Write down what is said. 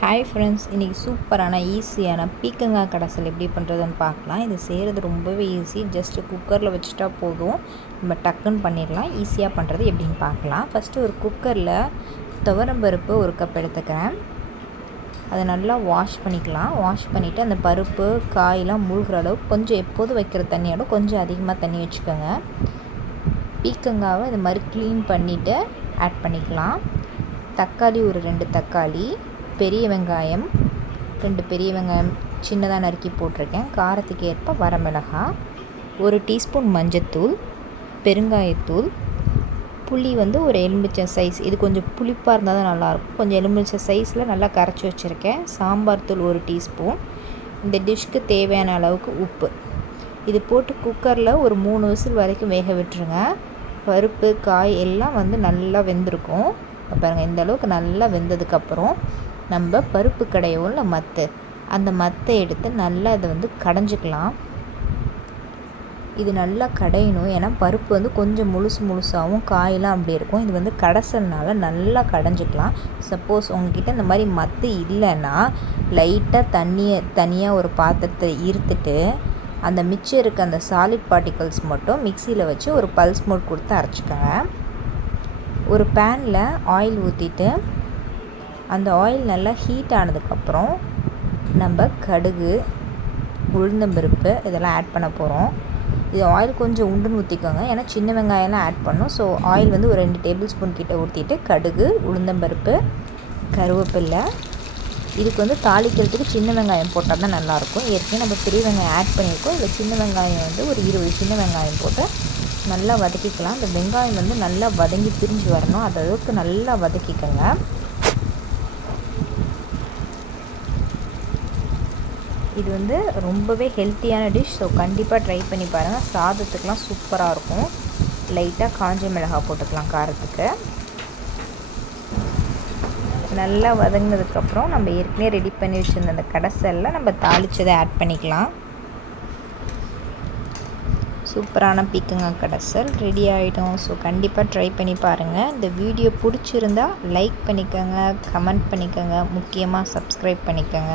Hi friends இன்றைக்கி சூப்பரான ஈஸியான பீக்கங்காய் கடைசல் எப்படி பண்ணுறதுன்னு பார்க்கலாம். இது செய்கிறது ரொம்பவே ஈஸி ஜஸ்ட்டு குக்கரில் வச்சுட்டா போதும். நம்ம டக்குன்னு பண்ணிடலாம். ஈஸியாக பண்ணுறது எப்படின்னு பார்க்கலாம். ஃபஸ்ட்டு ஒரு குக்கரில் துவரம்பருப்பு ஒரு கப் எடுத்துக்கிறேன். அதை நல்லா வாஷ் பண்ணிக்கலாம். வாஷ் பண்ணிவிட்டு அந்த பருப்பு காயெலாம் மூழ்கிற அளவு கொஞ்சம் எப்போதும் வைக்கிற தண்ணியோட கொஞ்சம் அதிகமாக தண்ணி வச்சுக்கோங்க. பீக்கங்காவை இது மாதிரி க்ளீன் பண்ணிவிட்டு ஆட் பண்ணிக்கலாம். தக்காளி ஒரு ரெண்டு தக்காளி. பெரிய வெங்காயம் ரெண்டு பெரிய வெங்காயம் சின்னதாக நறுக்கி போட்டிருக்கேன். காரத்துக்கு ஏற்ப வரமிளகாய் ஒரு டீஸ்பூன் மஞ்சத்தூள் பெருங்காயத்தூள் புளி வந்து ஒரு எலுமிச்சை சைஸ் இது கொஞ்சம் புளிப்பாக இருந்தால் தான் நல்லாயிருக்கும். கொஞ்சம் எலுமிச்சை சைஸில் நல்லா கரைச்சி வச்சுருக்கேன். சாம்பார் தூள் ஒரு டீஸ்பூன். இந்த டிஷ்க்கு தேவையான அளவுக்கு உப்பு. இது போட்டு குக்கரில் ஒரு மூணு விசில் வரைக்கும் வேக விட்டுருங்க. பருப்பு காய் எல்லாம் வந்து நல்லா வெந்திருக்கும். பாருங்கள் இந்த அளவுக்கு நல்லா வெந்ததுக்கப்புறம் நம்ம பருப்பு கடையோ இல்லை மத்து. அந்த மத்தை எடுத்து நல்லா இதை வந்து கடைஞ்சிக்கலாம். இது நல்லா கடையணும். ஏன்னா பருப்பு வந்து கொஞ்சம் முழுசு முழுசாகவும் காயெல்லாம் அப்படி இருக்கும். இது வந்து கடைசல்னால நல்லா கடைஞ்சிக்கலாம். சப்போஸ் உங்ககிட்ட இந்த மாதிரி மத்து இல்லைன்னா லைட்டாக தண்ணியை தனியாக ஒரு பாத்திரத்தை இருத்துட்டு அந்த மிச்சம் இருக்க அந்த சாலிட் பார்ட்டிகல்ஸ் மட்டும் மிக்சியில் வச்சு ஒரு பல்ஸ் மோட் கொடுத்து அரைச்சிக்கோங்க. ஒரு பேனில் ஆயில் ஊற்றிட்டு அந்த ஆயில் நல்லா ஹீட் ஆனதுக்கப்புறம் நம்ம கடுகு உளுந்தம்பருப்பு இதெல்லாம் ஆட் பண்ண போகிறோம் இது ஆயில் கொஞ்சம் உண்டுன்னு ஊற்றிக்கோங்க ஏன்னா சின்ன வெங்காயம்லாம் ஆட் பண்ணும். ஸோ ஆயில் வந்து ஒரு ரெண்டு டேபிள் ஸ்பூன் கிட்டே ஊற்றிட்டு கடுகு உளுந்தம்பருப்பு கருவேப்பில்லை இதுக்கு வந்து தாளிக்கிறதுக்கு சின்ன வெங்காயம் போட்டால் தான் நல்லாயிருக்கும். ஏற்கனவே நம்ம பெரிய வெங்காயம் ஆட் பண்ணியிருக்கோம். இதில் சின்ன வெங்காயம் வந்து ஒரு இருபது சின்ன வெங்காயம் போட்டு நல்லா வதக்கிக்கலாம். இந்த வெங்காயம் வந்து நல்லா வதங்கி பிரிஞ்சு வரணும். அது அளவுக்கு நல்லா வதக்கிக்கோங்க. இது வந்து ரொம்பவே ஹெல்த்தியான டிஷ் ஸோ கண்டிப்பாக ட்ரை பண்ணி பாருங்கள் சாதத்துக்கெலாம் சூப்பராக இருக்கும். லைட்டாக காஞ்ச மிளகாய் போட்டுக்கலாம் காரத்துக்கு. நல்லா வதங்கினதுக்கப்புறம் நம்ம ஏற்கனவே ரெடி பண்ணி வச்சுருந்த அந்த கடைசலில் நம்ம தாளித்ததை ஆட் பண்ணிக்கலாம். சூப்பரான பிக்குங்க கடைசல் ரெடி ஆகிடும் ஸோ கண்டிப்பாக ட்ரை பண்ணி பாருங்கள் இந்த வீடியோ பிடிச்சிருந்தா லைக் பண்ணிக்கோங்க கமெண்ட் பண்ணிக்கோங்க முக்கியமாக சப்ஸ்கிரைப் பண்ணிக்கோங்க.